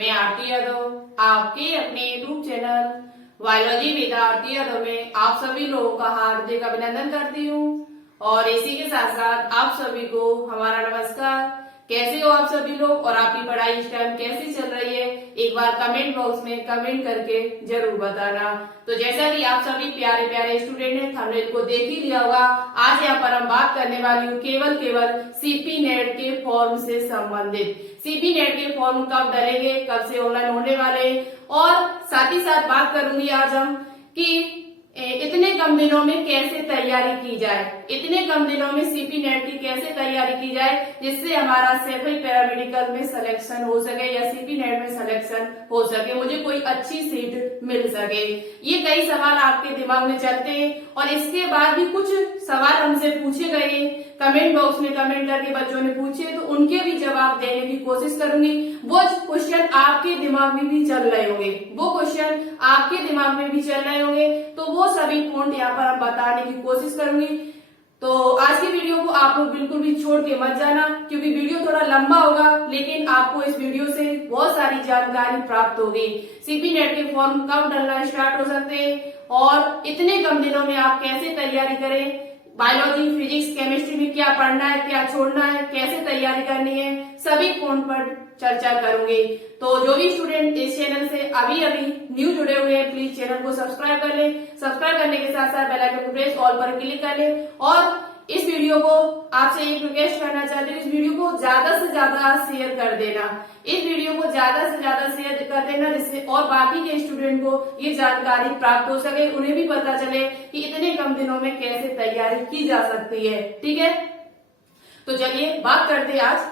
मैं आरती यादव आपके अपने YouTube channel biology with Aarti Yadav में आप सभी लोगों का हार्दिक अभिनंदन करती हूँ और इसी के साथ साथ आप सभी को हमारा नमस्कार। कैसे हो आप सभी लोग और आपकी पढ़ाई इस टाइम कैसी चल रही है, एक बार कमेंट बॉक्स में कमेंट करके जरूर बताना। तो जैसा कि आप सभी प्यारे प्यारे स्टूडेंट हैं, थंबनेल को देख ही लिया होगा। आज यहाँ पर हम बात करने वाली हूँ केवल सीपी नेट के फॉर्म से संबंधित। सीपी नेट के फॉर्म कब डलेंगे, कब से ऑनलाइन होने वाले, और साथ ही साथ बात करूंगी आज हम कि इतने कम दिनों में कैसे तैयारी की जाए, इतने कम दिनों में सीपी नेट की कैसे तैयारी की जाए जिससे हमारा सिविल पैरामेडिकल में सिलेक्शन हो सके या सीपी नेट में सिलेक्शन हो सके, मुझे कोई अच्छी सीट मिल सके। ये कई सवाल आपके दिमाग में चलते हैं और इसके बाद भी कुछ सवाल हमसे पूछे गए, कमेंट बॉक्स में कमेंट करके बच्चों ने पूछे, तो उनके भी जवाब देने की कोशिश करूंगी। वो क्वेश्चन आपके दिमाग में भी चल रहे होंगे, वो क्वेश्चन आपके दिमाग में भी चल रहे होंगे, तो वो सभी पॉइंट यहाँ पर हम बताने की कोशिश करूंगी। तो आज की वीडियो को आप लोग बिल्कुल भी छोड़ के मत जाना, क्योंकि वीडियो थोड़ा लंबा होगा, लेकिन आपको इस वीडियो से बहुत सारी जानकारी प्राप्त होगी। सीपी नेट के फॉर्म कब डलना स्टार्ट हो सकते हैं और इतने कम दिनों में आप कैसे तैयारी करें, बायोलॉजी, फिजिक्स, केमिस्ट्री में क्या पढ़ना है, क्या छोड़ना है, कैसे तैयारी करनी है, सभी पॉइंट पर चर्चा करूंगी। तो जो भी स्टूडेंट इस चैनल से अभी न्यू जुड़े हुए हैं, प्लीज चैनल को सब्सक्राइब कर लें। सब्सक्राइब करने के साथ साथ बेल आइकन को प्रेस ऑल पर क्लिक कर लें। और इस वीडियो को आपसे एक रिक्वेस्ट करना चाहती हूँ, इस वीडियो को ज्यादा से ज्यादा शेयर कर देना, इस वीडियो को ज्यादा से ज्यादा शेयर कर देना, जिससे और बाकी के स्टूडेंट को ये जानकारी प्राप्त हो सके, उन्हें भी पता चले कि इतने कम दिनों में कैसे तैयारी की जा सकती है। ठीक है, तो चलिए बात करते हैं आज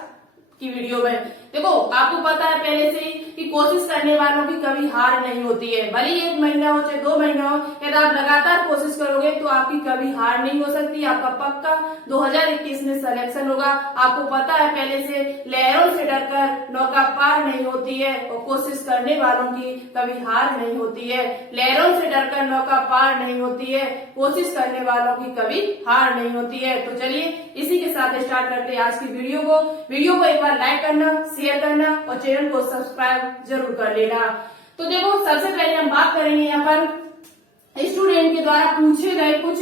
की वीडियो में। देखो, आपको पता है पहले से ही कि कोशिश करने वालों की कभी हार नहीं होती है। भले ही 1 महीना हो चाहे 2 महीना हो, यदि आप लगातार कोशिश करोगे तो आपकी कभी हार नहीं हो सकती। आपका पक्का 2021 में सिलेक्शन होगा। आपको पता है पहले से, लहरों से डरकर नौका पार नहीं होती है और कोशिश करने वालों की कभी हार नहीं होती है। लहरों से डरकर नौका पार नहीं होती है, कोशिश करने वालों की कभी हार नहीं होती है। तो चलिए इसी के साथ स्टार्ट करते हैं आज की वीडियो को। वीडियो को एक बार लाइक करना, शेयर करना और चैनल को सब्सक्राइब जरूर कर लेना। तो देखो, सबसे पहले हम बात करेंगे यहाँ पर स्टूडेंट के द्वारा पूछे गए कुछ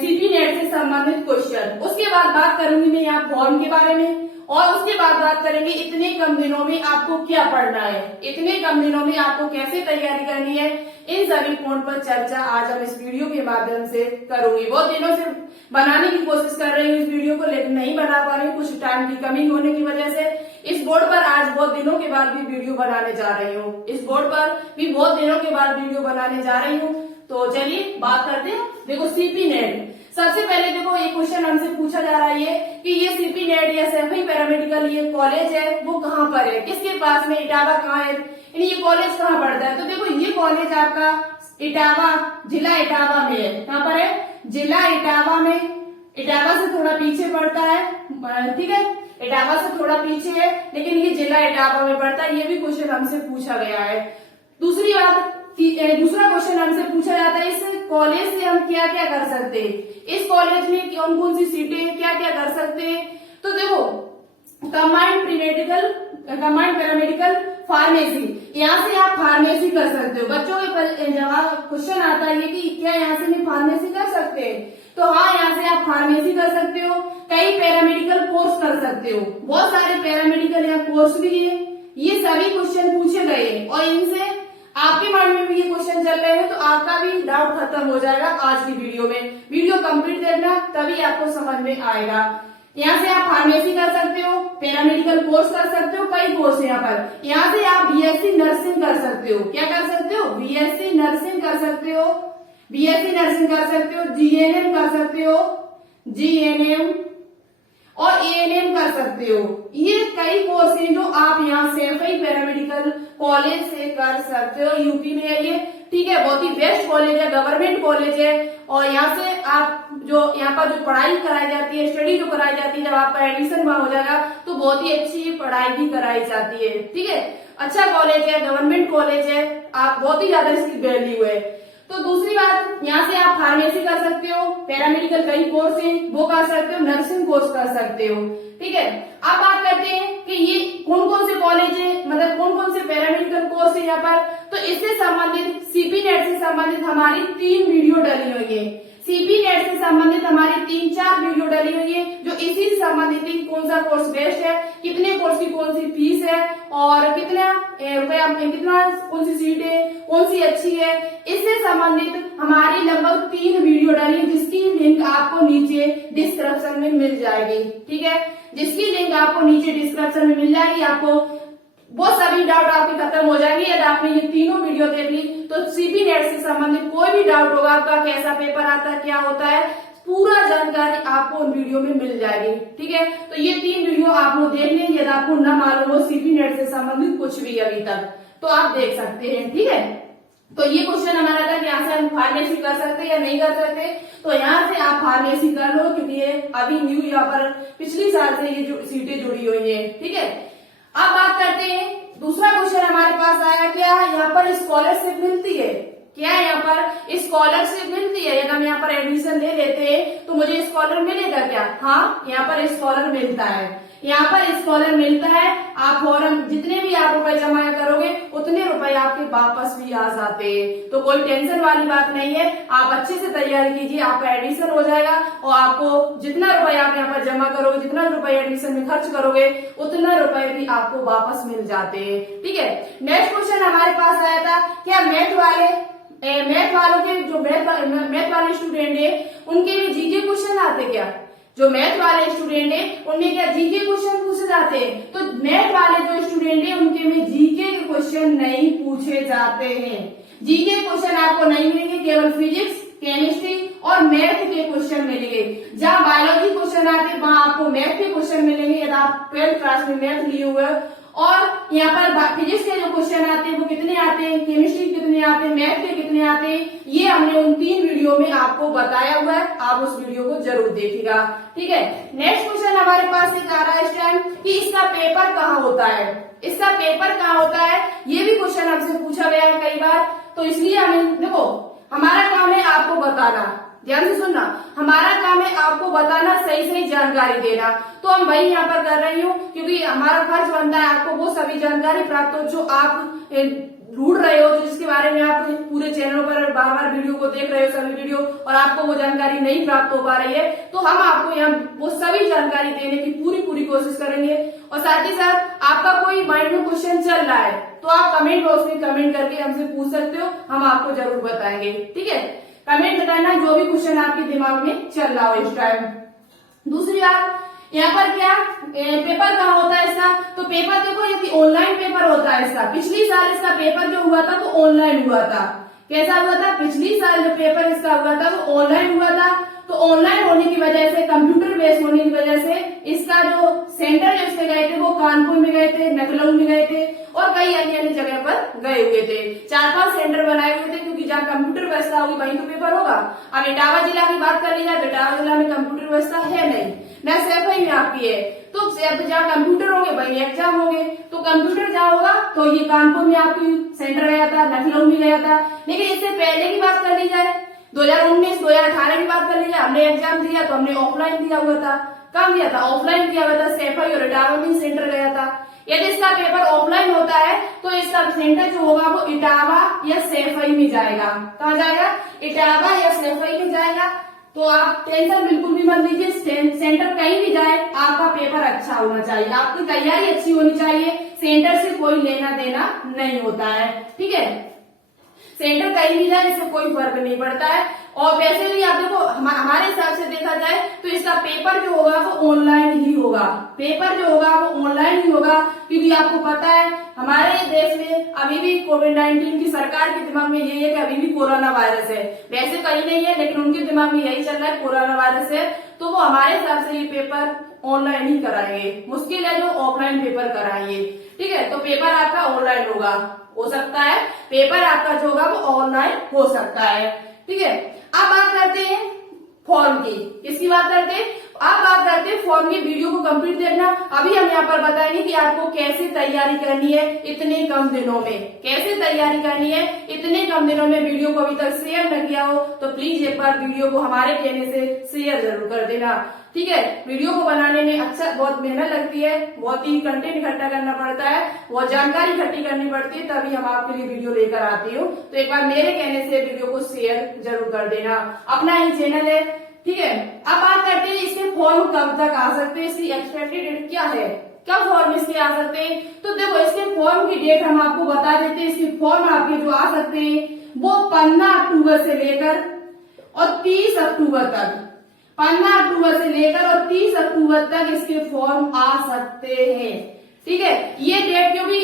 सीपी नेट से संबंधित क्वेश्चन। उसके बाद बात करूंगी मैं यहाँ फॉर्म के बारे में, और उसके बाद बात करेंगे इतने कम दिनों में आपको क्या पढ़ना है, इतने कम दिनों में आपको कैसे तैयारी करनी है। इन सभी पॉइंट पर चर्चा आज हम इस वीडियो के माध्यम से करूंगी। बहुत दिनों से बनाने की कोशिश कर रही हूँ इस वीडियो को, लेकिन नहीं बना पा रही हूँ, कुछ टाइम की कमी होने की वजह से। इस बोर्ड पर आज बहुत दिनों के बाद भी वीडियो बनाने जा रही हूँ, इस बोर्ड पर भी बहुत दिनों के बाद वीडियो बनाने जा रही हूँ। तो चलिए बात करते हैं। देखो, सीपी नेट, सबसे पहले देखो ये क्वेश्चन हमसे पूछा जा रहा है कि ये सीपी नेट या सिविल पैरामेडिकल ये कॉलेज है वो कहाँ पर है, किसके पास में, इटावा कहाँ है, यानी ये कॉलेज कहाँ पड़ता है। तो देखो, ये कॉलेज आपका इटावा, जिला इटावा में है। कहाँ पर है? जिला इटावा में। इटावा से थोड़ा पीछे पड़ता है, ठीक है, इटावा से थोड़ा पीछे है, लेकिन ये जिला इटावा में पड़ता है। ये भी क्वेश्चन हमसे पूछा गया है। दूसरी बात, दूसरा क्वेश्चन हमसे पूछा जाता है, इस कॉलेज से हम क्या क्या कर सकते हैं, इस कॉलेज में कौन कौन सी सीटें, क्या क्या कर सकते हैं। तो देखो, कंबाइंड पैरामेडिकल फार्मेसी, यहाँ से आप फार्मेसी कर सकते हो। बच्चों के जवाब क्वेश्चन आता है कि क्या यहाँ से भी फार्मेसी कर सकते हैं, तो हाँ, यहाँ से आप फार्मेसी कर सकते हो। कई पैरामेडिकल कोर्स कर सकते हो, बहुत सारे पैरामेडिकल यहाँ कोर्स भी है। ये सभी क्वेश्चन पूछे गए हैं और इनसे आपके माइंड में भी ये क्वेश्चन चल रहे हैं, तो आपका भी डाउट खत्म हो जाएगा आज की वीडियो में। वीडियो कंप्लीट देखना, तभी आपको समझ में आएगा। यहाँ से आप फार्मेसी कर सकते हो, पैरामेडिकल कोर्स कर सकते हो, कई कोर्स है यहाँ पर। यहाँ से आप बीएससी नर्सिंग कर सकते हो। क्या कर सकते हो? बीएससी नर्सिंग कर सकते हो, बीएससी नर्सिंग कर सकते हो, जीएनएम कर सकते हो, जीएनएम और एएनएम कर सकते हो। ये कई कोर्स हैं जो आप यहाँ से पैरामेडिकल कॉलेज से कर सकते हो। यूपी में है ये, ठीक है, बहुत ही बेस्ट कॉलेज है, गवर्नमेंट कॉलेज है। और यहाँ से आप जो यहाँ पर जो पढ़ाई कराई जाती है, स्टडी जो कराई जाती है, जब आपका एडमिशन वहां हो जाएगा तो बहुत ही अच्छी पढ़ाई भी कराई जाती है। ठीक है, अच्छा कॉलेज है, गवर्नमेंट कॉलेज है, आप बहुत ही ज्यादा इसकी वैल्यू है। तो दूसरी बात, यहाँ से आप फार्मेसी कर सकते हो, पैरामेडिकल कई कोर्स हैं वो कर सकते हो, नर्सिंग कोर्स कर सकते हो। ठीक है। अब बात करते हैं कि ये कौन कौन से कॉलेज है, मतलब कौन कौन से पैरामेडिकल कोर्स है यहाँ पर। तो इससे संबंधित सीपी नेट से संबंधित हमारी 3 वीडियो डली हुई है। सीपी नेट से संबंधित हमारी 3-4 वीडियो डली हुई है जो इसी से संबंधित है, कौन सा कोर्स बेस्ट है, कितने कोर्स की कौन सी फीस है और कितना रुपया, कितना कौन सी सीट है, कौन सी अच्छी है, इससे संबंधित हमारी लगभग 3 वीडियो डली, जिसकी लिंक आपको नीचे डिस्क्रिप्शन में मिल जाएगी। ठीक है, जिसकी लिंक आपको नीचे डिस्क्रिप्शन में मिल जाएगी। आपको वो सभी डाउट आपके खत्म हो जाएंगे यदि आपने ये तीनों वीडियो देख ली। तो सीपी नेट से संबंधित कोई भी डाउट होगा, आपका कैसा पेपर आता है, क्या होता है, पूरा जानकारी आपको उन वीडियो में मिल जाएगी। ठीक है, तो ये 3 वीडियो आप लोग देख लें यदि आपको न मालूम हो सीपी नेट से संबंधित कुछ भी अभी तक, तो आप देख सकते हैं। ठीक है, तो ये क्वेश्चन हमारा था कि यहाँ से हम फार्मेसी कर सकते हैं या नहीं कर सकते। तो यहाँ से आप फार्मेसी कर लो क्योंकि ये अभी न्यू यहाँ पर पिछली साल से ये जो सीटें जुड़ी हुई है। ठीक है, अब बात करते हैं दूसरा क्वेश्चन हमारे पास आया, क्या यहाँ पर स्कॉलरशिप मिलती है, क्या यहाँ पर स्कॉलरशिप मिलती है, यदि हम यहाँ पर एडमिशन ले लेते हैं तो मुझे स्कॉलर मिलेगा क्या। हाँ, यहाँ पर स्कॉलर मिलता है, यहाँ पर स्कॉलर मिलता है। आप फॉर्म जितने भी आप रुपए जमा करोगे उतने रुपए आपके वापस भी आ जाते हैं, तो कोई टेंशन वाली बात नहीं है। आप अच्छे से तैयारी कीजिए, आपका एडमिशन हो जाएगा और आपको जितना रुपए आप यहाँ पर जमा करोगे, जितना रुपए एडमिशन में खर्च करोगे, उतना रुपए भी आपको वापस मिल जाते हैं। ठीक है, नेक्स्ट क्वेश्चन हमारे पास आया था, क्या मैथ वालों के जो मैथ वाले स्टूडेंट है उनके भी जीके क्वेश्चन आते क्या। जो मैथ वाले स्टूडेंट है उनमें क्या जीके क्वेश्चन पूछे जाते हैं। तो मैथ वाले जो स्टूडेंट है उनके में जीके के क्वेश्चन नहीं पूछे जाते हैं। जीके क्वेश्चन आपको नहीं मिलेंगे, केवल फिजिक्स, केमिस्ट्री और मैथ के क्वेश्चन मिलेंगे। जहाँ बायोलॉजी क्वेश्चन आते हैं वहां आपको मैथ के क्वेश्चन मिलेंगे यदि आप 12th क्लास में मैथ लिए हुए। और यहाँ पर फिजिक्स के जो क्वेश्चन आते हैं वो कितने आते हैं, केमिस्ट्री कितने आते हैं, मैथ के कितने आते हैं, ये हमने उन 3 वीडियो में आपको बताया हुआ है। आप उस वीडियो को जरूर देखिएगा। ठीक है, नेक्स्ट क्वेश्चन हमारे पास एक आ रहा है इस टाइम कि इसका पेपर कहाँ होता है, इसका पेपर कहाँ होता है, ये भी क्वेश्चन हमसे पूछा गया है कई बार। तो इसलिए हमें देखो, हमारा काम है आपको बताना, ध्यान से सुनना, हमारा काम है आपको बताना, सही सही जानकारी देना। तो हम वही यहाँ पर कर रही हूँ क्योंकि हमारा फर्ज बनता है आपको वो सभी जानकारी प्राप्त हो जो आप ढूंढ रहे हो, जिसके बारे में आप पूरे चैनलों पर बार बार वीडियो को देख रहे हो, सभी वीडियो, और आपको वो जानकारी नहीं प्राप्त हो पा रही है। तो हम आपको यहाँ वो सभी जानकारी देने की पूरी कोशिश करेंगे। और साथ ही साथ आपका कोई माइंड में क्वेश्चन चल रहा है तो आप कमेंट बॉक्स में कमेंट करके हमसे पूछ सकते हो, हम आपको जरूर बताएंगे। ठीक है, कमेंट करना जो भी क्वेश्चन आपके दिमाग में चल रहा हो इस टाइम। दूसरी बात, यहाँ पर क्या पेपर कहाँ होता है इसका। तो पेपर देखो, ये ऑनलाइन पेपर होता है इसका। पिछली साल इसका पेपर जो हुआ था वो ऑनलाइन हुआ था। कैसा हुआ था, पिछली साल जो पेपर इसका हुआ था वो ऑनलाइन हुआ था। तो ऑनलाइन होने की वजह से, कंप्यूटर बेस्ड होने की वजह से इसका जो सेंटर जो इसमें गए थे वो कानपुर में गए थे, लखनऊ में गए थे और कई अन्य जगह पर गए हुए थे। 4-5 सेंटर बनाए हुए थे क्योंकि जहाँ कंप्यूटर व्यवस्था होगी वहीं तो पेपर होगा। अब इटावा जिला की बात कर ली जाए तो इटावा जिला में कंप्यूटर व्यवस्था है नहीं, न सैफई में आपकी है। तो जहाँ कंप्यूटर होंगे वहीं एग्जाम होंगे। तो कंप्यूटर जहाँ होगा तो ये कानपुर में आपकी सेंटर गया था, लखनऊ में गया था। लेकिन इससे पहले की बात कर ली जाए 2019-2018 की बात कर ली जाए, हमने एग्जाम दिया तो हमने ऑफलाइन दिया हुआ था। कब दिया था, ऑफलाइन दिया हुआ था, सैफई और इटावा में सेंटर गया था। यदि इसका पेपर ऑफलाइन होता है तो इसका सेंटर जो होगा वो इटावा या सैफई में जाएगा। कहाँ जाएगा, इटावा या सैफई में जाएगा। तो आप टेंशन बिल्कुल भी मत लीजिए, सेंटर कहीं भी जाए आपका पेपर अच्छा होना चाहिए, आपकी तैयारी अच्छी होनी चाहिए। सेंटर से कोई लेना देना नहीं होता है। ठीक है, सेंटर कहीं भी जाए इससे कोई फर्क नहीं पड़ता है। और वैसे भी आप देखो, हमारे हिसाब से देखा जाए तो इसका पेपर जो होगा वो ऑनलाइन ही होगा। पेपर जो होगा वो ऑनलाइन ही होगा क्योंकि आपको पता है हमारे देश में अभी भी कोविड-19 की सरकार के दिमाग में यही है कि अभी भी कोरोना वायरस है। वैसे कहीं नहीं है लेकिन उनके दिमाग में यही चल रहा है कोरोना वायरस है। तो वो हमारे हिसाब से ये पेपर ऑनलाइन ही कराएंगे। मुश्किल है जो ऑफलाइन पेपर कराएंगे। ठीक है, तो पेपर आपका ऑनलाइन होगा, हो सकता है पेपर आपका जो होगा वो ऑनलाइन हो सकता है। ठीक है, अब बात करते हैं फॉर्म की। किसकी बात करते हैं, अब बात करते हैं फॉर्म की। वीडियो को कंप्लीट देखना अभी हम यहाँ पर बताएंगे कि आपको कैसे तैयारी करनी है इतने कम दिनों में, कैसे तैयारी करनी है इतने कम दिनों में। वीडियो को अभी तक शेयर न किया हो तो प्लीज एक बार वीडियो को हमारे कहने से शेयर जरूर कर देना, ठीक है। वीडियो को बनाने में बहुत मेहनत लगती है, बहुत ही कंटेंट इकट्ठा करना पड़ता है, बहुत जानकारी इकट्ठी करनी पड़ती है, तभी हम आपके लिए वीडियो लेकर आती हूँ। तो एक बार मेरे कहने से वीडियो को शेयर जरूर कर देना। अपना ही चैनल है, ठीक है। अब बात करते हैं इसके फॉर्म कब तक आ सकते हैं, इसकी एक्सपेक्टेड डेट क्या है, क्या फॉर्म इसके आ सकते हैं। तो देखो इसके फॉर्म की डेट हम आपको बता देते हैं। इसके फॉर्म आपके जो आ सकते हैं वो 15 अक्टूबर से लेकर और 30 अक्टूबर तक, 15 अक्टूबर से लेकर और 30 अक्टूबर तक इसके फॉर्म आ सकते हैं, ठीक है। ये डेट क्योंकि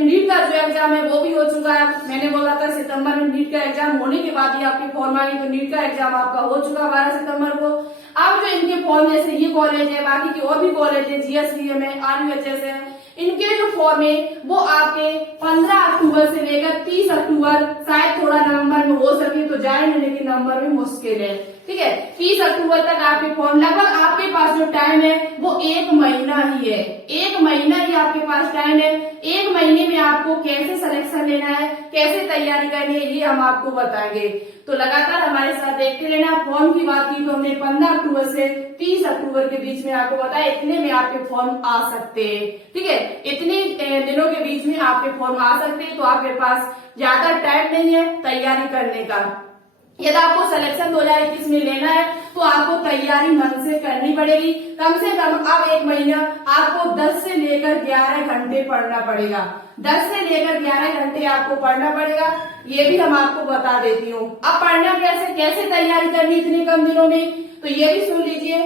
नीट का जो एग्जाम है वो भी हो चुका है। मैंने बोला था सितंबर में नीट का एग्जाम होने के बाद ही आपके फॉर्म आएंगे, तो नीट का एग्जाम आपका हो चुका 12 सितंबर को। अब जो इनके फॉर्म जैसे ये कॉलेज है, बाकी की और भी कॉलेज है, जीएसवीएम है, आरयूएचएस है, इनके जो फॉर्म है वो आपके 15 अक्टूबर से लेकर 30 अक्टूबर, शायद थोड़ा नवंबर में हो सके तो जाएंगे, लेकिन नवंबर में मुश्किल है, ठीक है। 30 अक्टूबर तक आपके फॉर्म, लगभग आपके पास जो टाइम है वो 1 महीना ही है, 1 महीना ही आपके पास टाइम है। 1 महीने में आपको कैसे सिलेक्शन लेना है, कैसे तैयारी करनी है, ये हम आपको बताएंगे। तो लगातार हमारे साथ देखते रहना। फॉर्म की बात की तो हमने 15 अक्टूबर से 30 अक्टूबर के बीच में आपको बताया, इतने में आपके फॉर्म आ सकते हैं, ठीक है। इतने दिनों के बीच में आपके फॉर्म आ सकते हैं, तो आपके पास ज्यादा टाइम नहीं है तैयारी करने का। यदि आपको सिलेक्शन 2021 में लेना है तो आपको तैयारी मन से करनी पड़ेगी। कम से कम अब 1 महीना आपको 10 से लेकर 11 घंटे पढ़ना पड़ेगा, 10 से लेकर 11 घंटे आपको पढ़ना पड़ेगा, ये भी हम आपको बता देती हूँ। अब पढ़ना कैसे तैयारी करनी इतने कम दिनों में, तो ये भी सुन लीजिए।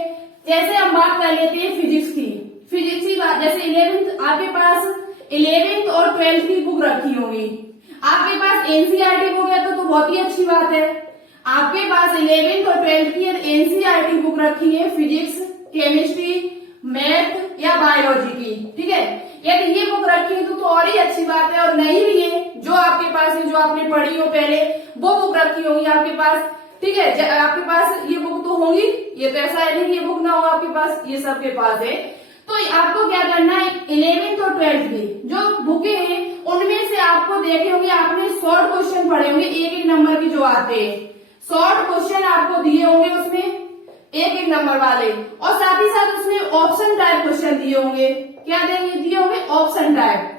जैसे हम बात कर लेते हैं फिजिक्स की बात, जैसे 11th आपके पास 11th और 12th की बुक रखी होगी, आपके पास एनसीईआरटी बुक है तो बहुत ही अच्छी बात है। आपके पास 11th और 12th की एनसीईआरटी बुक रखी है, फिजिक्स, केमिस्ट्री, मैथ या बायोलॉजी की, ठीक है। यदि ये बुक रखी है तो और ही अच्छी बात है। और नहीं भी है, जो आपके पास है, जो आपने पढ़ी हो पहले, वो बुक रखी होगी आपके पास, ठीक है। आपके पास ये बुक तो होंगी, ये तो ऐसा है नहीं कि ये बुक ना हो आपके पास, ये सबके पास है। तो आपको क्या करना है, 11th और 12th की जो बुकें हैं उनमें से आपको देखे होंगे, आपने शॉर्ट क्वेश्चन पढ़े होंगे, 1-1 नंबर की जो आते हैं, शॉर्ट क्वेश्चन आपको दिए होंगे उसमें 1-1 नंबर वाले, और साथ ही साथ उसमें ऑप्शन टाइप क्वेश्चन दिए होंगे। क्या दिए होंगे, ऑप्शन टाइप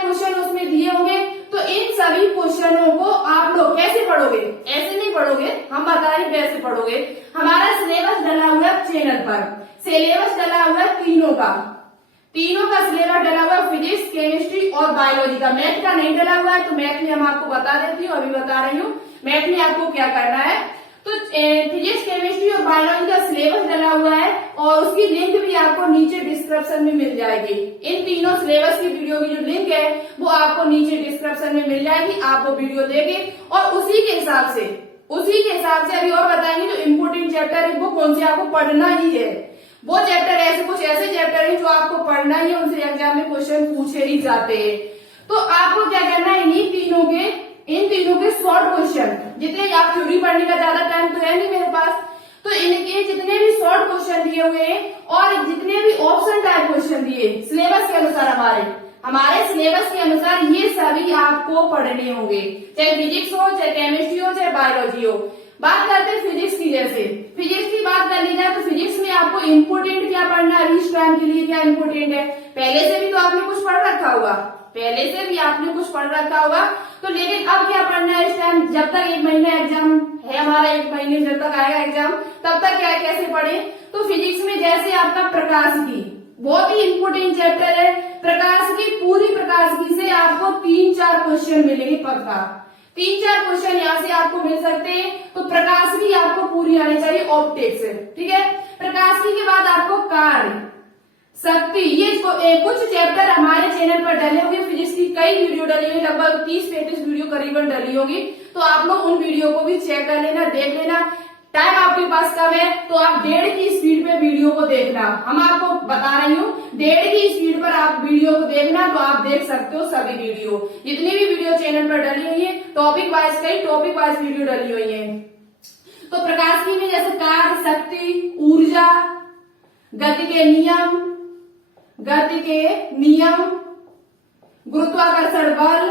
क्वेश्चन उसमें दिए होंगे। तो इन सभी क्वेश्चनों को आप लोग कैसे पढ़ोगे, ऐसे नहीं पढ़ोगे, हम बता रहे कैसे पढ़ोगे। हमारा सिलेबस डला हुआ है चैनल पर, सिलेबस डला हुआ है तीनों का सिलेबस डला हुआ है, फिजिक्स, केमिस्ट्री और बायोलॉजी का। मैथ का नहीं डला हुआ है, तो मैथ में हम आपको बता देती हूँ, अभी बता रही हूँ मैथ में आपको क्या करना है। तो फिजिक्स, केमिस्ट्री और बायोलॉजी का सिलेबस डला हुआ है, और उसकी लिंक भी आपको नीचे डिस्क्रिप्शन में मिल जाएगी। इन तीनों सिलेबस की वीडियो की जो लिंक है वो आपको नीचे डिस्क्रिप्शन में मिल जाएगी, आप वो वीडियो देखें और उसी के हिसाब से अभी और बताएंगे जो इम्पोर्टेंट चैप्टर है वो कौन से आपको पढ़ना ही है। वो चैप्टर कुछ ऐसे चैप्टर है जो आपको पढ़ना ही है, उनसे एग्जाम में क्वेश्चन पूछे ही जाते हैं। तो आपको क्या करना है, इन तीनों के शॉर्ट क्वेश्चन, जितने आप थ्योरी पढ़ने का ज्यादा टाइम तो है नहीं मेरे पास, तो इनके जितने भी शॉर्ट क्वेश्चन दिए हुए हैं और जितने भी ऑप्शन टाइप क्वेश्चन दिए सिलेबस के अनुसार, हमारे सिलेबस के अनुसार ये सभी आपको पढ़ने होंगे, चाहे फिजिक्स हो, चाहे केमिस्ट्री हो, चाहे बायोलॉजी हो। बात करते हैं फिजिक्स की। जैसे फिजिक्स की बात कर ली जाए तो फिजिक्स में आपको इम्पोर्टेंट क्या पढ़ना है, इस टाइम के लिए क्या इम्पोर्टेंट है, पहले से भी तो आपने कुछ पढ़ रखा होगा, तो लेकिन अब क्या पढ़ना है इस टाइम, जब तक 1 महीना एग्जाम है हमारा, 1 महीने जब तक आएगा एग्जाम, तब तक क्या कैसे पढ़े। तो फिजिक्स में जैसे आपका प्रकाशिकी बहुत ही इम्पोर्टेंट चैप्टर है, पूरी प्रकाशिकी से आपको 3-4 क्वेश्चन मिलेंगे पक्का, 3-4 क्वेश्चन यहाँ से आपको मिल सकते हैं। तो प्रकाशिकी आपको पूरी आनी चाहिए, ऑप्टिक्स, ठीक है। प्रकाशिकी के बाद आपको कार्य, शक्ति, ये कुछ चैप्टर हमारे चैनल पर डले होंगे। फिजिक्स की कई वीडियो डली हुई, लगभग 30-35 वीडियो करीबन डली होगी, तो आप लोग उन वीडियो को भी चेक कर लेना, देख लेना। टाइम आपके पास कम है तो आप 1.5 की स्पीड पे वीडियो को देखना, हम आपको बता रही हूँ 1.5 की स्पीड पर आप वीडियो को देखना, तो आप देख सकते हो सभी वीडियो, जितनी भी वीडियो चैनल पर डली हुई है, टॉपिक वाइज वीडियो डली हुई है। तो प्रकाशिकी में जैसे कार्य, शक्ति, ऊर्जा, गति के नियम, गति के नियम, गुरुत्वाकर्षण बल,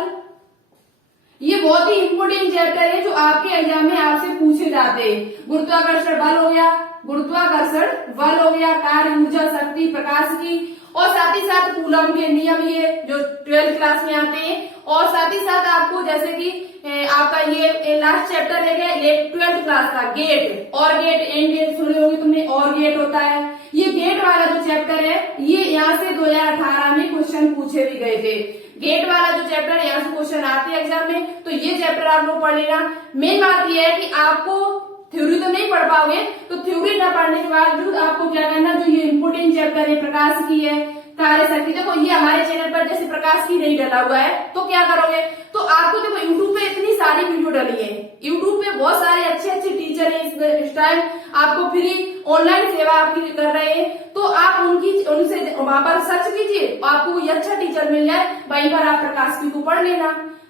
ये बहुत ही इंपोर्टेंट चैप्टर है जो आपके एग्जाम में आपसे पूछे जाते हैं। गुरुत्वाकर्षण बल हो गया, गुरुत्वाकर्षण बल हो गया, कार्य, ऊर्जा, शक्ति, प्रकाश की, और साथ ही साथ कूलम के नियम, ये जो 12th क्लास में आते हैं। और साथ ही साथ आपको जैसे कि आपका ये लास्ट चैप्टर है ये 12th क्लास का गेट, और गेट, एंड गेट सुने होंगे तुमने, और गेट होता है। ये गेट वाला जो चैप्टर है ये यहाँ से 2018 में क्वेश्चन पूछे भी गए थे। गेट वाला जो चैप्टर है यहाँ से क्वेश्चन आते हैं एग्जाम में, तो ये चैप्टर आप लोग पढ़ लेना। मेन बात ये है कि आपको थ्योरी तो नहीं पढ़ पाओगे, तो थ्योरी न पढ़ने के बाद आपको क्या करना, जो ये इंपोर्टेंट चैप्टर है प्रकाश की है, कार्य शक्ति, देखो ये हमारे चैनल पर जैसे प्रकाश की नहीं डला हुआ है तो क्या करोगे, तो आपको देखो यूट्यूब पे इतनी सारी वीडियो डली है, यूट्यूब पे बहुत सारे अच्छे अच्छे टीचर है इस टाइम आपको फ्री ऑनलाइन सेवा आपकी कर रहे हैं, तो आप उनसे वहां पर सर्च कीजिए, आपको कोई अच्छा टीचर मिल जाए, वहीं पर आप प्रकाश की को पढ़ लेना।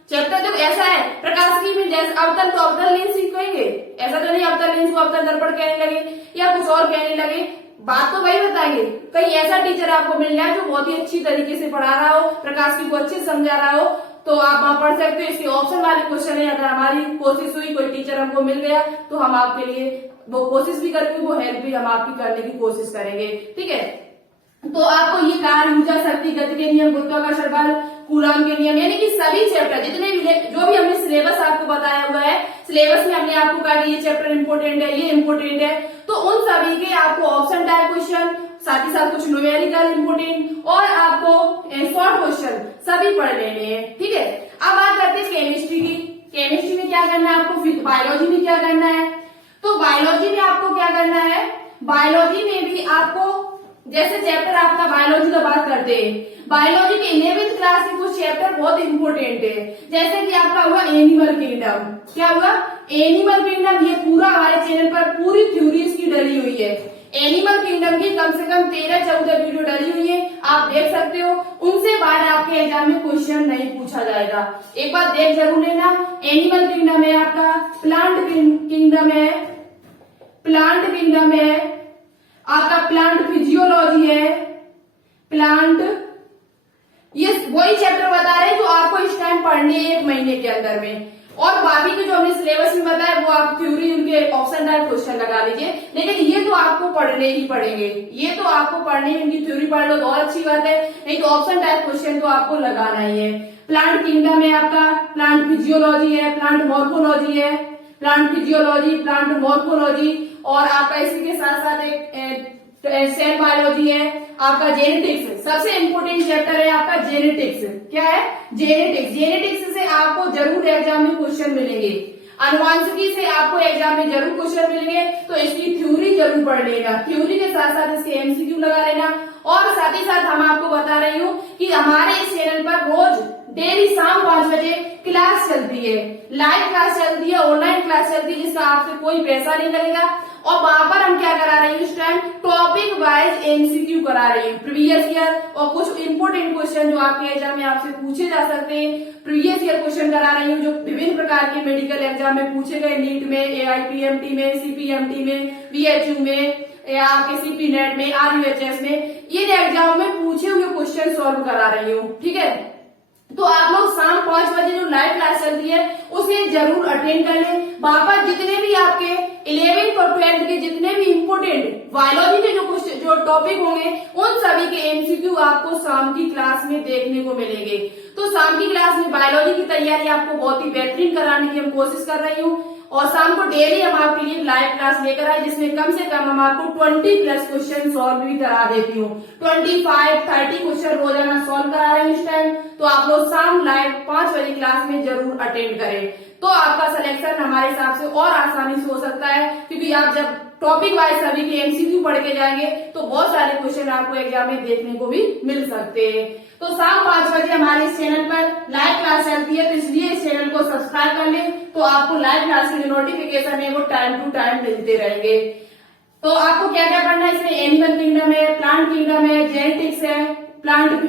चैप्टर तो ऐसा है प्रकाश की में, जैसे अवतल तो अवतल लेंस सीखेंगे, ऐसा तो नहीं अवतल लेंस को अवतल दर्पण कहने लगे या कुछ और कहने लगे, बात तो वही बताएंगे। कहीं ऐसा टीचर आपको मिल जाए जो बहुत ही अच्छी तरीके से पढ़ा रहा हो, प्रकाश की को अच्छे से समझा रहा हो, तो आप वहां पढ़ सकते हो। इसके ऑप्शन वाले क्वेश्चन है, अगर हमारी कोशिश हुई, कोई टीचर हमको मिल गया तो हम आपके लिए वो कोशिश भी करेंगे, वो हेल्प भी हम आपकी करने की कोशिश करेंगे, ठीक है। तो आपको ये कार्य, ऊर्जा, शक्ति, गति के नियम, गुरुत्वाकर्षण बल, कूलॉम के नियम, यानी कि सभी चैप्टर जितने भी जो भी हमने सिलेबस आपको बताया हुआ है, सिलेबस में हमने आपको कहा कि ये चैप्टर इंपोर्टेंट है, ये इंपोर्टेंट है, तो उन सभी के आपको ऑप्शन टाइप क्वेश्चन, साथ ही साथ कुछ न्यूमेरिकल इंपोर्टेंट और आपको शॉर्ट क्वेश्चन सभी पढ़ लेने हैं, ठीक है। अब बात करते हैं केमिस्ट्री की। केमिस्ट्री में क्या करना है आपको, फिर बायोलॉजी में क्या करना है, तो बायोलॉजी में आपको क्या करना है, बायोलॉजी में भी आपको जैसे चैप्टर आपका बायोलॉजी का बात करते हैं, बायोलॉजी के 11th क्लास के कुछ चैप्टर बहुत इंपोर्टेंट है, जैसे कि आपका हुआ एनिमल किंगडम। क्या हुआ, एनिमल किंगडम, ये पूरा हमारे चैनल पर पूरी थ्योरी इसकी डली हुई है। एनिमल किंगडम की कम से कम 13-14 वीडियो डली हुई है, आप देख सकते हो। उनसे बाहर आपके एग्जाम में क्वेश्चन नहीं पूछा जाएगा, एक बार देख जरूर लेना। एनिमल किंगडम है आपका, प्लांट किंगडम है, प्लांट किंगडम है आपका, प्लांट फिजियोलॉजी है, प्लांट, ये वही चैप्टर बता रहे हैं जो आपको इस टाइम पढ़ने 1 महीने के अंदर में, और बाकी के जो हमने सिलेबस में बताया वो आप थ्योरी उनके ऑप्शन टाइप क्वेश्चन लगा लीजिए, लेकिन ये तो आपको पढ़ने ही पड़ेंगे, ये तो आपको पढ़ने, इनकी थ्योरी पढ़ लो तो और अच्छी बात है, नहीं तो ऑप्शन टाइप क्वेश्चन तो आपको लगाना ही है। प्लांट किंगडम है आपका, प्लांट फिजियोलॉजी है, प्लांट मॉर्फोलॉजी है, प्लांट फिजियोलॉजी, प्लांट मॉर्फोलॉजी, और आपका इसी के साथ साथ एक सेल बायोलॉजी है आपका, जेनेटिक्स, सबसे इंपोर्टेंट चैप्टर है आपका जेनेटिक्स। क्या है, जेनेटिक्स। जेनेटिक्स से आपको जरूर एग्जाम में क्वेश्चन मिलेंगे, अनुवांशिकी से आपको एग्जाम में जरूर क्वेश्चन मिलेंगे, तो इसकी थ्योरी जरूर पढ़ लेना, थ्योरी के साथ साथ इसके एमसीक्यू लगा लेना। और साथ ही साथ हम आपको बता रही हूँ कि हमारे इस चैनल पर रोज डेली शाम 5 बजे क्लास चलती है, लाइव क्लास चलती है, ऑनलाइन क्लास चलती है, जिसका आपसे कोई पैसा नहीं लगेगा। और वहां पर हम क्या करा रही हूँ इस टाइम, टॉपिक वाइज एमसीक्यू करा रही हूँ, प्रीवियस ईयर और कुछ इंपोर्टेंट क्वेश्चन जो आपके एग्जाम में आपसे पूछे जा सकते हैं, प्रीवियस ईयर क्वेश्चन करा रही हूँ जो विभिन्न प्रकार के मेडिकल एग्जाम में पूछे गए, नीट में, AIPMT में, CPMT में, VHU में, या आपके CP नेट में, RUHS में, ये एग्जाम में पूछे हुए क्वेश्चन सॉल्व करा रही हूँ, ठीक है। तो आप लोग शाम 5 बजे जो लाइव क्लास चलती है उसे जरूर अटेंड कर लें। वहां पर जितने भी आपके 11th और 12th के जितने भी इंपोर्टेंट बायोलॉजी के जो टॉपिक होंगे उन सभी के एमसीक्यू आपको शाम की क्लास में देखने को मिलेंगे। तो शाम की क्लास में बायोलॉजी की तैयारी आपको बहुत ही बेहतरीन कराने की हम कोशिश कर रही हूँ, और शाम को डेली हम आपके लिए लाइव क्लास लेकर आए, जिसमें कम से कम हम आपको 20+ क्वेश्चन सॉल्व भी करा देती हूँ। 25-30 क्वेश्चन रोजाना सॉल्व करा रहे हैं इस टाइम। तो आप लोग शाम लाइव 5 बजे क्लास में जरूर अटेंड करें, तो आपका सिलेक्शन हमारे हिसाब से और आसानी से हो सकता है, क्योंकि आप जब टॉपिक वाइज सभी के एमसीक्यू पढ़ के जाएंगे तो बहुत सारे क्वेश्चन आपको एग्जाम में देखने को भी मिल सकते हैं। तो शाम 5 बजे हमारे इस चैनल पर लाइव क्लास चलती है, तो इसलिए इस चैनल को सब्सक्राइब कर लें, तो आपको लाइव क्लास के जो नोटिफिकेशन है वो टाइम टू टाइम मिलते रहेंगे। तो आपको क्या क्या पढ़ना है इसमें, एनिमल किंगडम है, प्लांट किंगडम है, जेनेटिक्स है, प्लांट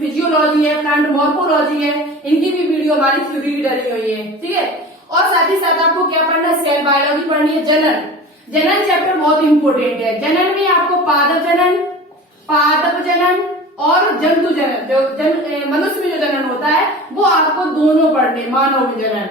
फिजियोलॉजी है, प्लांट मॉर्फोलॉजी है, इनकी भी वीडियो हमारी थ्योरी भी डली हुई है, ठीक है। और साथ ही साथ आपको क्या पढ़ना है, सेल बायोलॉजी पढ़नी है, जनन। जनन चैप्टर बहुत इंपोर्टेंट है। जनन में आपको पादप जनन, और जंतु जनन, मनुष्य में जो जनन होता है वो आपको दोनों पढ़ने, मानव में जनन।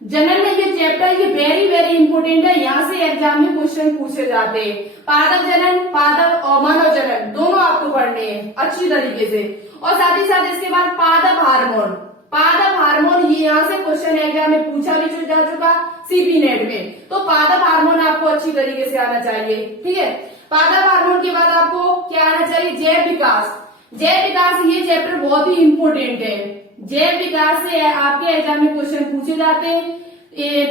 जनन में ये चैप्टर ये वेरी वेरी इंपोर्टेंट है, यहाँ से एग्जाम में क्वेश्चन पूछे जाते हैं। पादप जनन, पादप और मानव जनन दोनों आपको पढ़ने हैं अच्छी तरीके से। और साथ ही साथ इसके बाद पादप हार्मोन, पादप हार्मोन ये यहाँ से क्वेश्चन एग्जाम में पूछा भी जा चुका सीपी नेट में, तो पादप हार्मोन आपको अच्छी तरीके से आना चाहिए। ठीक है, पादप हार्मोन के बाद आपको क्या आना चाहिए, जैव विकास। जैव विकास ये चैप्टर बहुत ही इंपोर्टेंट है, जैव विकास से आपके एग्जाम में क्वेश्चन पूछे जाते हैं।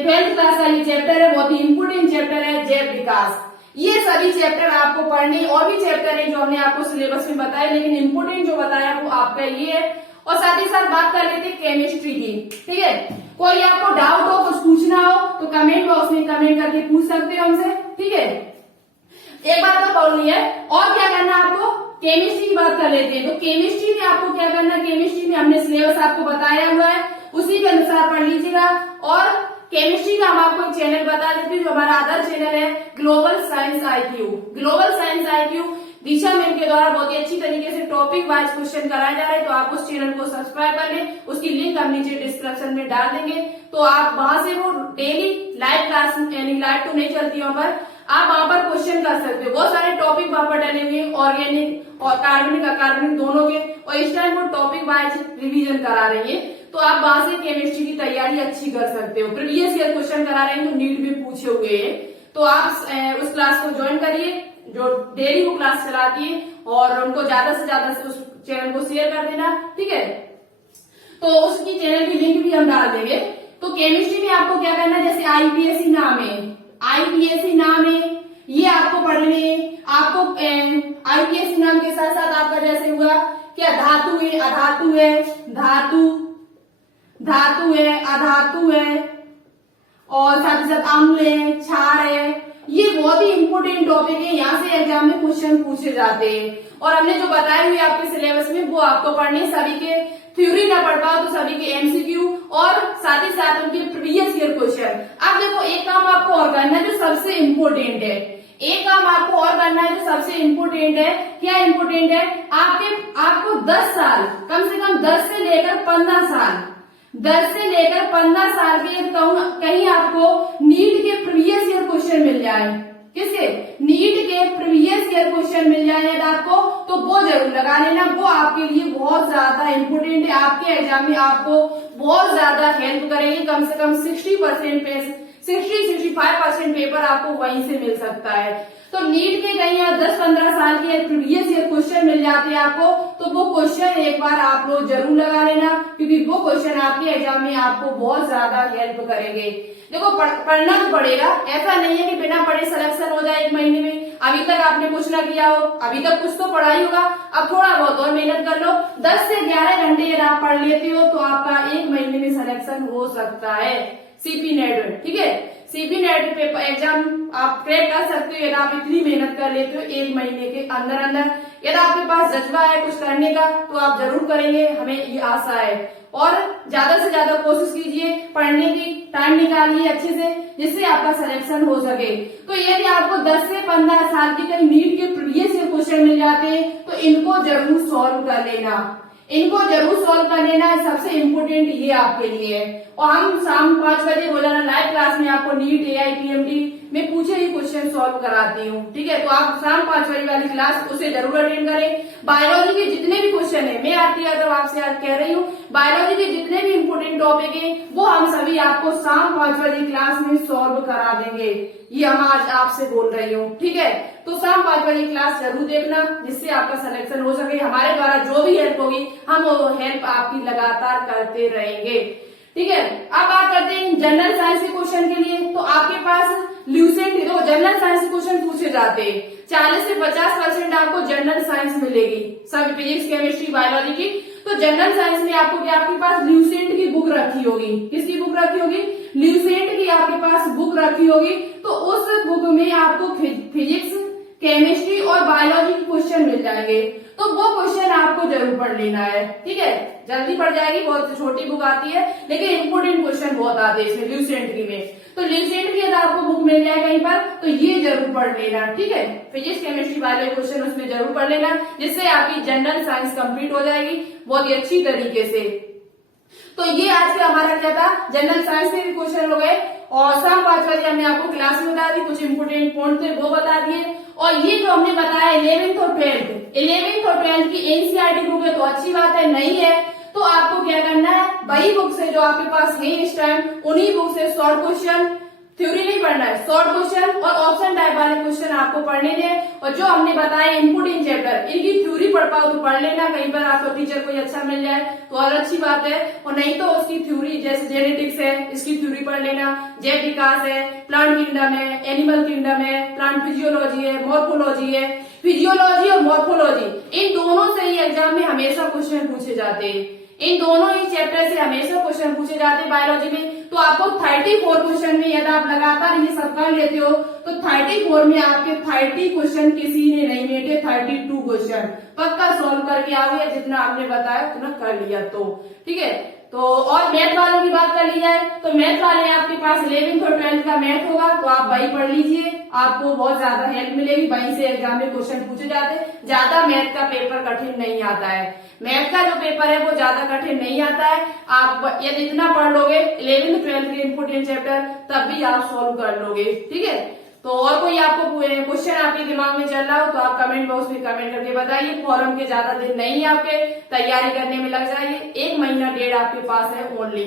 12th क्लास का ये चैप्टर है, बहुत ही इंपोर्टेंट चैप्टर है जैव विकास। ये सभी चैप्टर आपको पढ़ने, और भी चैप्टर है जो हमने आपको सिलेबस में बताया, लेकिन इंपोर्टेंट जो बताया वो आपका ये है। और साथ ही साथ बात कर लेते हैं केमिस्ट्री की। ठीक है, कोई आपको डाउट हो, कुछ पूछना हो तो कमेंट बॉक्स में कमेंट करके पूछ सकते हो हमसे। ठीक है, एक बात तो बोलनी है, और क्या करना है आपको, केमिस्ट्री की बात कर लेते हैं। तो केमिस्ट्री में आपको क्या करना है, केमिस्ट्री में हमने सिलेबस आपको बताया हुआ है, उसी के अनुसार पढ़ लीजिएगा। और केमिस्ट्री का हम आपको एक चैनल बता देते हैं जो हमारा अदर चैनल है, global science IQ। Global science IQ दिशा मैम के द्वारा बहुत ही अच्छी तरीके से टॉपिक वाइज क्वेश्चन कराए जा रहे हैं, तो आप उस चैनल को सब्सक्राइब कर लें, उसकी लिंक हम नीचे डिस्क्रिप्शन में डाल देंगे। तो आप वहां से वो डेली लाइव क्लास, यानी लाइव तो नहीं चलती वहां पर, आप वहां पर क्वेश्चन कर सकते हो। बहुत सारे टॉपिक वहां पर डले हुए, ऑर्गेनिक और कार्बनिक अकार्बनिक दोनों के, और इस टाइम वो टॉपिक वाइज रिवीजन करा रही है, तो आप वहां से केमिस्ट्री की तैयारी अच्छी कर सकते हो। प्रीवियस ईयर क्वेश्चन करा रहे हैं जो नीट में पूछे हुए हैं, तो आप उस क्लास को ज्वाइन करिए जो डेली वो क्लास चलाती है, और उनको ज्यादा से ज्यादा उस चैनल को शेयर कर देना। ठीक है, तो उसकी चैनल की लिंक भी हम डाल देंगे। तो केमिस्ट्री में आपको क्या करना है, जैसे IPSC नाम है, IPSC नाम है, ये आपको पढ़ने, आपको IPSC नाम के साथ साथ आपका जैसे हुआ क्या, धातु है, अधातु है, धातु है, अधातु है, और साथ ही साथ अम्ल है, क्षार है। ये बहुत ही इंपोर्टेंट टॉपिक है, यहाँ से एग्जाम में क्वेश्चन पूछे जाते हैं। और हमने जो बताए हुए आपके सिलेबस में वो आपको पढ़ने, सभी के थ्योरी ना पढ़ पाओ तो सभी के MCQ और साथ ही साथ उनके प्रीवियस ईयर क्वेश्चन। अब देखो एक काम आपको और करना है जो सबसे इम्पोर्टेंट है, एक काम आपको और करना है जो सबसे इम्पोर्टेंट है। क्या इम्पोर्टेंट है, आपको 10 साल, कम से कम 10 से लेकर 15 साल, 10 से लेकर 15 साल के कहीं आपको नीट के प्रीवियस ईयर क्वेश्चन मिल जाए, किसके, नीट के प्रीवियस ईयर क्वेश्चन मिल जाए आपको, तो वो जरूर लगा लेना, वो आपके लिए बहुत ज्यादा इम्पोर्टेंट है। आपके एग्जाम में आपको बहुत ज्यादा हेल्प करेगी, कम से कम 60-65% पेपर आपको वहीं से मिल सकता है। तो नीट के कहीं 10-15 साल के प्रीवियस ईयर क्वेश्चन मिल जाते हैं आपको, तो वो क्वेश्चन एक बार आप लोग जरूर लगा लेना, क्योंकि वो क्वेश्चन आपके एग्जाम में आपको बहुत ज्यादा हेल्प करेंगे। देखो पढ़ना तो पड़ेगा, ऐसा नहीं है कि बिना पढ़े सिलेक्शन हो जाए 1 महीने में। अभी तक आपने कुछ ना किया हो, अभी तक कुछ तो पढ़ा ही होगा, अब थोड़ा बहुत और मेहनत कर लो। 10 से 11 घंटे यदि आप पढ़ लेते हो तो आपका 1 महीने में सिलेक्शन हो सकता है CP नेट में। ठीक है, CP नेट पेपर एग्जाम आप क्रैक कर सकते हो यदि आप इतनी मेहनत कर लेते हो 1 महीने के अंदर अंदर। यदि आपके पास जज्बा है कुछ करने का तो आप जरूर करेंगे, हमें ये आशा है। और ज्यादा से ज्यादा कोशिश कीजिए पढ़ने की, टाइम निकालिए अच्छे से, जिससे आपका सिलेक्शन हो सके। तो यदि आपको 10 से 15 साल की कहीं नीट के प्रीवियस ईयर क्वेश्चन मिल जाते हैं तो इनको जरूर सॉल्व कर लेना, इनको जरूर सॉल्व कर लेना है, सबसे इम्पोर्टेंट ये आपके लिए है। और हम शाम 5 बजे रोजाना लाइव क्लास में आपको नीट AI PMT में पूछे ही क्वेश्चन सॉल्व कराती हूँ। ठीक है, तो आप शाम 5 बजे वाली क्लास उसे जरूर अटेंड करें। बायोलॉजी के जितने भी क्वेश्चन है, मैं आरती यादव आपसे आज कह रही हूँ, बायोलॉजी के जितने भी इम्पोर्टेंट टॉपिक है वो हम सभी आपको शाम 5 बजे क्लास में सॉल्व करा देंगे, ये हम आज आपसे बोल रही हूँ। ठीक है, तो शाम 5 बजे क्लास जरूर देखना, जिससे आपका सिलेक्शन हो सके। हमारे द्वारा जो भी हेल्प होगी हम वो हेल्प आपकी लगातार करते रहेंगे। ठीक है, अब बात करते हैं जनरल साइंस के क्वेश्चन के लिए। तो आपके पास ल्यूसेंट, देखो जनरल साइंस के क्वेश्चन पूछे जाते हैं, 40 से 50% आपको जनरल साइंस मिलेगी, सब फिजिक्स केमिस्ट्री बायोलॉजी की। तो जनरल साइंस में आपको क्या, आपके पास ल्यूसेंट की बुक रखी होगी, किसकी बुक रखी होगी, ल्यूसेंट की आपके पास बुक रखी होगी। तो उस बुक में आपको फिजिक्स, केमिस्ट्री और बायोलॉजी के क्वेश्चन मिल जाएंगे, तो वो क्वेश्चन आपको जरूर पढ़ लेना है। ठीक है, जल्दी पड़ जाएगी, बहुत छोटी बुक आती है लेकिन इंपोर्टेंट क्वेश्चन बहुत आते हैं इसमें ल्यूसेंट्री में। तो ल्यूसेंट्री अगर आपको बुक मिल जाए कहीं पर तो ये जरूर पढ़ लेना। ठीक है, फिजिक्स केमिस्ट्री बायोलॉजी क्वेश्चन उसमें जरूर पढ़ लेना, जिससे आपकी जनरल साइंस कंप्लीट हो जाएगी बहुत ही अच्छी तरीके से। तो ये आज का हमारा क्या था, जनरल साइंस के भी क्वेश्चन हो गए और शाम 5 बजे हमने आपको क्लास में बता दी, कुछ इंपोर्टेंट पॉइंट थे वो बता दिए। और ये जो हमने बताया 11th और 12th की एनसीईआरटी बुक है तो अच्छी बात है, नहीं है तो आपको क्या करना है, वही बुक से जो आपके पास है इस टाइम उन्हीं बुक से शॉर्ट क्वेश्चन, थ्योरी नहीं पढ़ना है, शॉर्ट क्वेश्चन और ऑप्शन टाइप वाले क्वेश्चन आपको पढ़ने हैं। और जो हमने बताया इंपोर्टेंट चैप्टर इनकी थ्योरी पढ़ पाओ तो पढ़ लेना, कहीं पर आपको टीचर कोई अच्छा मिल जाए तो और अच्छी बात है, और नहीं तो उसकी थ्योरी जैसे जेनेटिक्स है इसकी थ्योरी पढ़ लेना, जैव विकास है, प्लांट किंगडम है, एनिमल किंगडम है, प्लांट फिजियोलॉजी है, मॉर्फोलॉजी है। फिजियोलॉजी और मॉर्फोलॉजी इन दोनों से ही एग्जाम में हमेशा क्वेश्चन पूछे जाते हैं, इन दोनों ही चैप्टर से हमेशा क्वेश्चन पूछे जाते हैं बायोलॉजी में। तो आपको 34 क्वेश्चन में यदि आप लगातार ये सब कर लेते हो तो 34 में आपके 30 क्वेश्चन किसी ने नहीं मिटे, 32 क्वेश्चन पक्का सॉल्व करके आओगे, जितना आपने बताया उतना कर लिया तो। ठीक है, तो और मैथ वालों की बात कर ली जाए तो मैथ वाले आपके पास 11th और 12th का मैथ होगा तो आप वही पढ़ लीजिए, आपको बहुत ज्यादा हेल्प मिलेगी, वहीं से एग्जाम में क्वेश्चन पूछे जाते हैं। ज्यादा मैथ का पेपर कठिन नहीं आता है, मैथ का जो पेपर है वो ज्यादा कठिन नहीं आता है। आप यदि इतना पढ़ लोगे 11th 12th के इंपोर्टेंट चैप्टर तब भी आप सॉल्व कर लोगे। ठीक है, तो और कोई आपको क्वेश्चन आपके दिमाग में चल रहा हो तो आप कमेंट बॉक्स में कमेंट करके बताइए। फॉरम के ज्यादा दिन नहीं है, आपके तैयारी करने में लग जाएगी, 1 महीना 1.5 आपके पास है ओनली।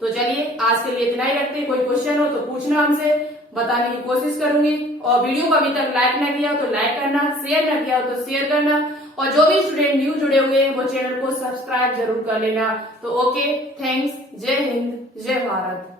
तो चलिए आज के लिए इतना ही रखते हैं, कोई क्वेश्चन हो तो पूछना, हमसे बताने की कोशिश करूंगी। और वीडियो को अभी तक लाइक न किया हो तो लाइक करना, शेयर न किया हो तो शेयर करना, और जो भी स्टूडेंट न्यू जुड़े हुए हैं वो चैनल को सब्सक्राइब जरूर कर लेना। तो ओके, थैंक्स, जय हिंद, जय भारत।